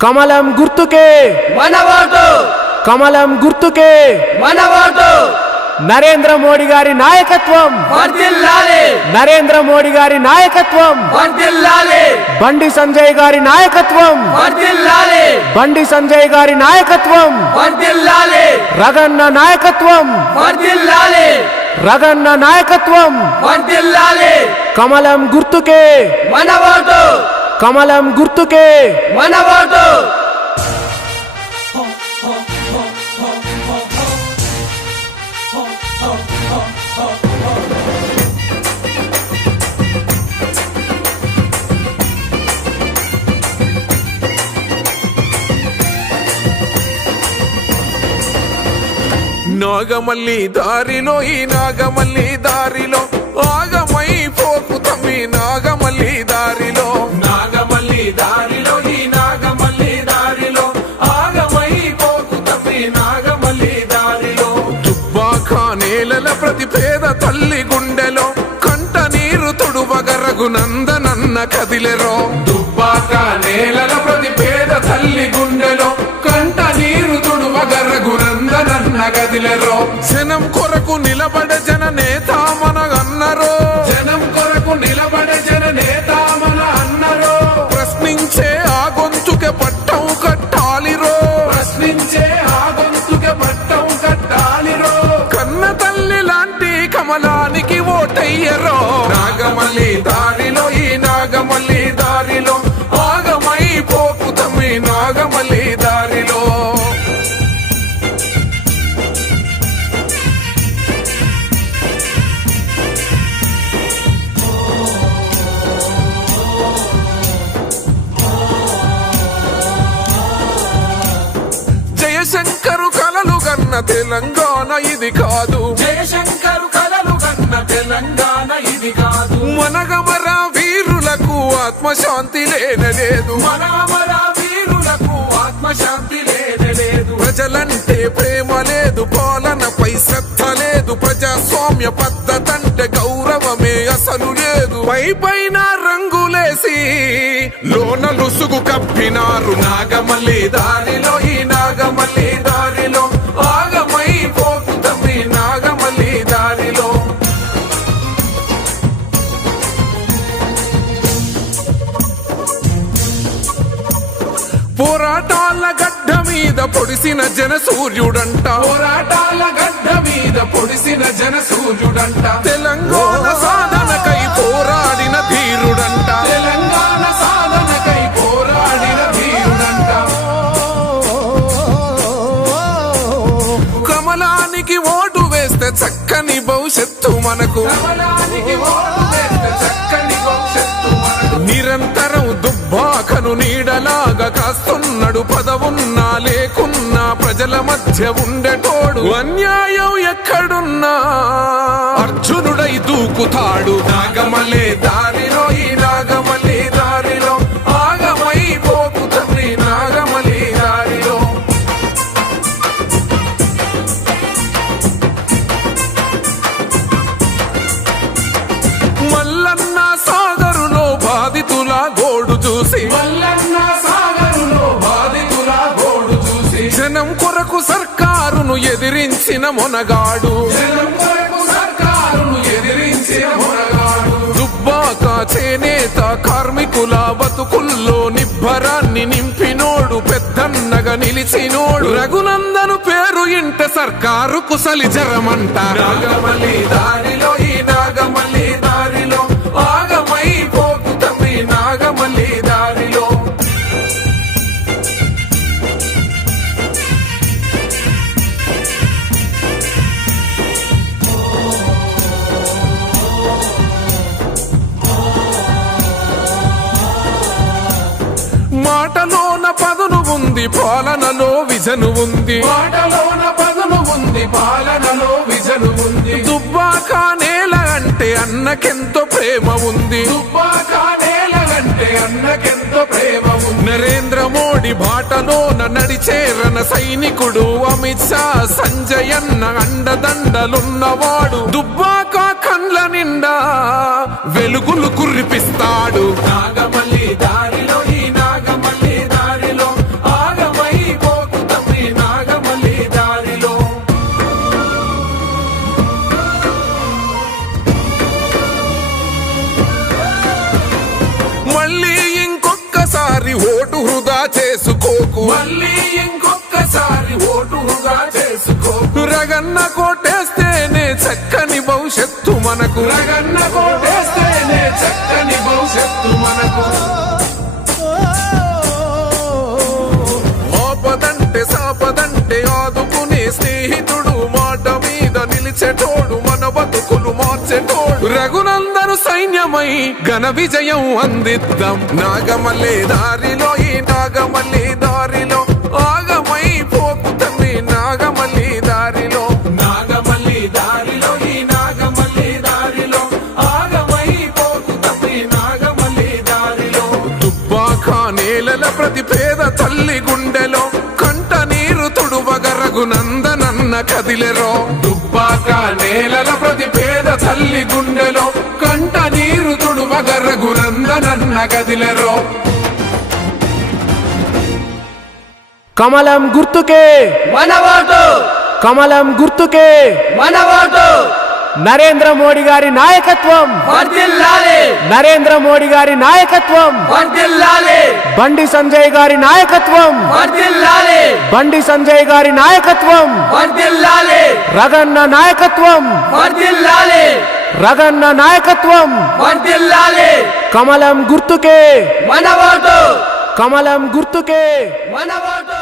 కమలం గుర్తుకే మన ఓటు, కమలం గుర్తుకే మన ఓటు. నరేంద్ర మోడీ గారి నాయకత్వం వర్ధిల్లాలి, నరేంద్ర మోడీ గారి నాయకత్వం వర్ధిల్లాలి, బండి సంజయ్ గారి నాయకత్వం వర్ధిల్లాలి, బండి సంజయ్ గారి నాయకత్వం వర్ధిల్లాలి, రగన్న నాయకత్వం వర్ధిల్లాలి, రగన్న నాయకత్వం వర్ధిల్లాలి. కమలం గుర్తుకే మన ఓటు, కమలం గుర్తుకే మన ఓటు. నాగమల్లి దారిలో ఈ నాగమల్లి దారిలో ఆగమై పోకు తమ్మి నాగమల్లి దారిలో నాగమల్లి దారిలో ఈ నాగమల్లి దారిలో ఆగమై పోకు తమ్మి నాగమల్లి దారిలో దుబ్బాక నేలల ప్రతి పేద తల్లి గుండెలో కంట నీరు తుడువగరగు నందనన్న కదిలెరో దుబ్బాక నేలల ప్రతి పేద తల్లి గుండెలో కంట నీరు తుడువగరగు నందనన్న గదిలెరో జనం కొరకు నిలబడే జన నేత మన అన్నరో జనం కొరకు నిలబడే జన నేత మన అన్నరో ప్రశ్నించే ఆ గొంతుకే పట్టం కట్టాలిరో ప్రశ్నించే ఆ గొంతుకే పట్టం కట్టాలిరో కన్న తల్లి లాంటి కమలానికి ఓటయ్యరో నాగమల్లి దారిలో ఈ నాగమల్లి దారిలో ఆగమై పోకు తమ్మి నాగమల్లి దారిలో జయశంకరు కలలు కన్న తెలంగాణ ఇది కాదు జయశంకరు కలలు కన్న తెలంగాణ ఇది కాదు మనగమర వీరులకు ఆత్మశాంతి లేనలేదు మనగమర వీరులకు ఆత్మశాంతి లేనలేదు ప్రజలంటే ప్రేమ లేదు పాలనపై శ్రద్ధ లేదు ప్రజాస్వామ్య పద్ధతంటే గౌరవమే అసలు లేదు పైన రంగులేసి లోన లుసుగు కప్పినారు నాగమల్లి దారిలో ఈ నాగమల్లి దారిలో ఆగమై పోకు తమ్మి నాగమల్లి దారిలో పోరాటాల గడ్డ మీద పొడిసిన జన సూర్యుడంట పోరాటాల గడ్డ మీద పొడిసిన జన సూర్యుడంట తెలంగాణ సాధనకై పోరాడిన ధీరుడంట తెలంగాణ సాధనకై పోరాడిన ధీరుడంట కమలానికి ఓటు వేస్తే చక్కని భవిష్యత్తు మనకు కమలానికి ఓటు వేస్తే చక్కని భవిష్యత్తు మనకు నిరంతరం దుబ్బాకను నీడలాగా కాస్తున్నాడు పదవున్నా లేకున్నా ప్రజల మధ్య ఉండేటోడు అన్యాయం ఎక్కడున్నా అర్జునుడై దూకుతాడు నాగమల్లి దారిలో ఈ నాగమల్లి దారిలో ఆగమై పోకు తమ్మి నాగమల్లి దారిలో మల్లన్న సాగరులో బాధితుల గోడు చూసి మల్లన్న సాగరులో బాధితుల గోడు చూసి జనం కొరకు సర్కారును ఎదిరించిన మొనగాడు జనం కొరకు సర్కారును ఎదిరించిన మొనగాడు దుబ్బాక చేనేత కార్మికుల బతుకుల్లో నిబ్బరాన్ని నింపినోడు పెద్దన్నగా నిలిచినోడు రఘునందను పేరు ఇంట సర్కారు కుసలి జరమంట నాగమల్లి దారిలో ఈ నాగమల్లి దారిలో ఆగమై పోకు తమ్మి నాగమల్లి దారిలో మాటలోన పదును ఉంది పాలనలో విజను ఉంది మాటలోన పదును ఉంది పాలనలో విజను ఉంది దుబ్బాక నేల అంటే అన్నకెంతో ప్రేమ ఉంది దుబ్బాక నేల అంటే అన్నకెంతో ప్రేమ ఉంది నరేంద్ర మోడీ బాటలోన నడిచేరన సైనికుడు అమిత్ షా సంజయ్ అన్న అండదండలున్నవాడు దుబ్బాక కండ్ల నిండా వెలుగులు కురిపిస్తాడు నాగమల్లి దారిలో ఈ నాగమల్లి దారిలో మనకు రగన్న కోటేస్తేనే చక్కని భవిష్యత్తు మనకు ఆపదంటే సాపదంటే ఆదుకునే స్నేహితుడు మాట మీద నిలిచేటోడు మన బతుకులు మార్చేటోడు రఘునందను సైన్యమై ఘన విజయం అందిద్దాం నాగమల్లే దారిలో ఈ నాగమల్లి దారిలో ఆగమై పోకు తమ్మి నాగమల్లి దారిలో నాగమల్లి దారిలో ఈ నాగమల్లి దారిలో ఆగమై పోకు తమ్మి నాగమల్లి దారిలో దుబ్బాక నేలల ప్రతి పేద తల్లి గుండెలో కంట నీరు తుడువగ రఘునందనన్న కదిలెరో దుబ్బాక నేలల ప్రతి పేద తల్లి గుండెలో కంట నీరు తుడువగ రఘునందనన్న కదిలెరో కమలం గుర్తుకే మన ఓటు కమలం గుర్తుకే మన ఓటు నరేంద్ర మోడీ గారి నాయకత్వం వర్ధిల్లాలి నరేంద్ర మోడీ గారి నాయకత్వం వర్ధిల్లాలి బండి సంజయ్ గారి నాయకత్వం వర్ధిల్లాలి బండి సంజయ్ గారి నాయకత్వం వర్ధిల్లాలి రగన్న నాయకత్వం వర్ధిల్లాలి రగన్న నాయకత్వం వర్ధిల్లాలి కమలం గుర్తుకే మన ఓటు కమలం గుర్తుకే మన ఓటు